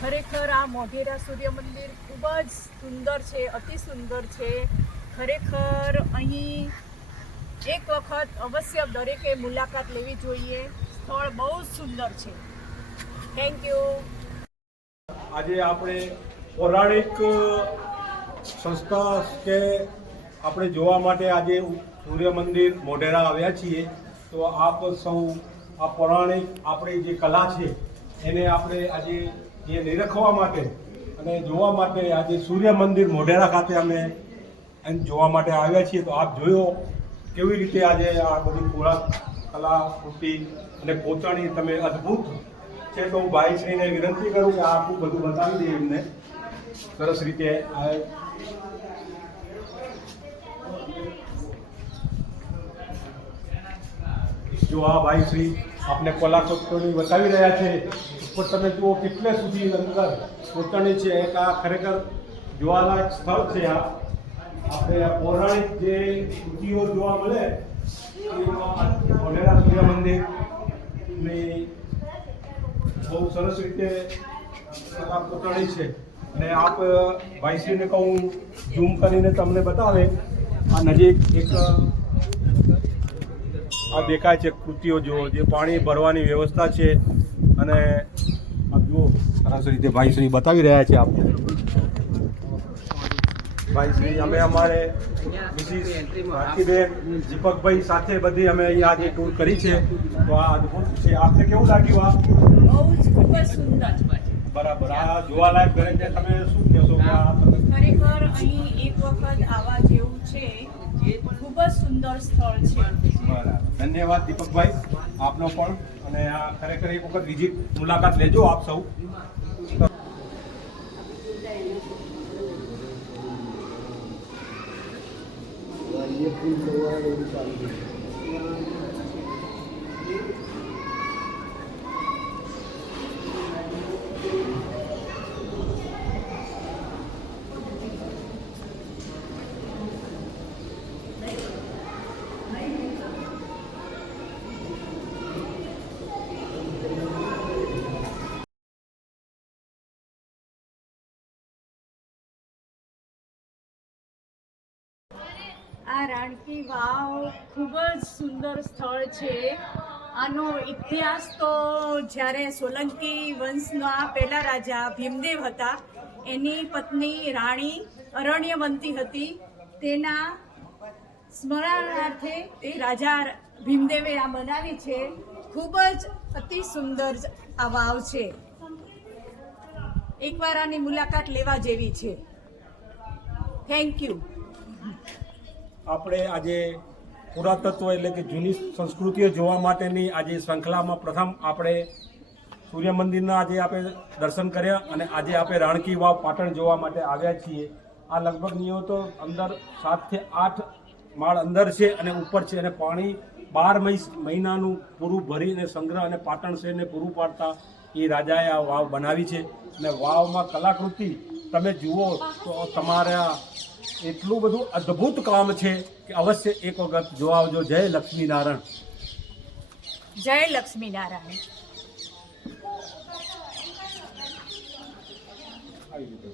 ખરેખર આ મોઢેરા સૂર્ય મંદિર ખૂબ જ સુંદર છે, અતિ સુંદર છે. ખરેખર અહીં એક વખત અવશ્ય દરેકે મુલાકાત લેવી જોઈએ. સ્થળ બહુ સુંદર છે. Thank you. આજે આપણે પૌરાણિક સંસ્થા કે આપણે જોવા માટે આજે સૂર્ય મંદિર મોઢેરા આવ્યા છીએ. તો આપ સૌ આ પૌરાણિક આપણી જે કલા છે એને આપણે આજે એ નિરખવા માટે અને જોવા માટે આજે સૂર્ય મંદિર મોઢેરા ખાતે અમે જોવા માટે આવ્યા છીએ. તો આપ જોયો કેવી રીતે આજે આ બધી કલાકૃતિ અને પોતાની તમે અદ્ભુત છે. તો હું ભાઈશ્રીને વિનંતી કરું કે આખું બધું બતાવી દે એમને સરસ રીતે. જો આ ભાઈશ્રી આપને કલાકૃતિઓની બતાવી રહ્યા છે. પણ તમે જુઓ કેટલે સુધી અંદર પોતાની છે. એક આ ખરેખર જોવાલાયક સ્થળ છે. આ આપણે પૌરાણિક જે કૃતિઓ જોવા મળે મોઢેરા સૂર્ય મંદિરની બહુ સરસ રીતે પોતાની છે. અને આપ ભાઈશ્રીને કહું ઝૂમ કરીને તમને બતાવે. આ નજીક એક આ દેખાય છે કૃતિઓ જુઓ, જે પાણી ભરવાની વ્યવસ્થા છે. અને આપ જુઓ સરસ રીતે ભાઈશ્રી બતાવી રહ્યા છે. આપણે ભાઈશ્રી અમે અમારે મિસિસ ભારતીબેન દીપકભાઈ સાથે બધી અમે અહીંયા આજે ટૂર કરી છે. તો આ અદભુત છે. આપને કેવું લાગ્યું? આ બહુ જ ખૂબ જ સુંદર. બરાબર. આ જોવાલાયક ઘરે છે. તમે શું કહેશો કે આ ખરેખર અહીં એક વખત આવવા જેવું છે. ખૂબ જ સુંદર સ્થળ છે. બરાબર. ધન્યવાદ દીપકભાઈ આપનો પણ. અને આ ખરેખર એક વખત વિઝિટ મુલાકાત લેજો આપ સૌ. આ રાણકી વાવ ખૂબ જ સુંદર સ્થળ છે. આનો ઇતિહાસ તો જ્યારે સોલંકી વંશના પહેલા રાજા ભીમદેવ હતા, એની પત્ની રાણી અરણ્યવંતી હતી. તેના સ્મરણાર્થે એ રાજા ભીમદેવે આ બનાવી છે. ખૂબ જ અતિ સુંદર આ વાવ છે. એકવાર આની મુલાકાત લેવા જેવી છે. Thank you. આપણે આજે પુરાતત્વ એટલે કે જૂની સંસ્કૃતિઓ જોવા માટેની આજે શ્રૃંખલામાં પ્રથમ આપણે સૂર્ય મંદિરના આજે આપણે દર્શન કર્યા. અને આજે આપણે રાણકી વાવ પાટણ જોવા માટે આવ્યા છીએ. આ લગભગ નિયો તો અંદર 7 થી 8 માળ અંદર છે અને ઉપર છે. અને પાણી 12 મહિનાનું પૂરું ભરીને સંગ્રહ અને પાટણ શહેરને પૂરું પાડતા એ રાજાએ આ વાવ બનાવી છે. અને વાવમાં કલાકૃતિ તમે જુઓ તો તમારા એટલું બધું અદ્ભુત કામ છે કે અવશ્ય એક વખત જોવા આવજો. જય લક્ષ્મીનારાયણ. જય લક્ષ્મીનારાયણ. આવી રીતે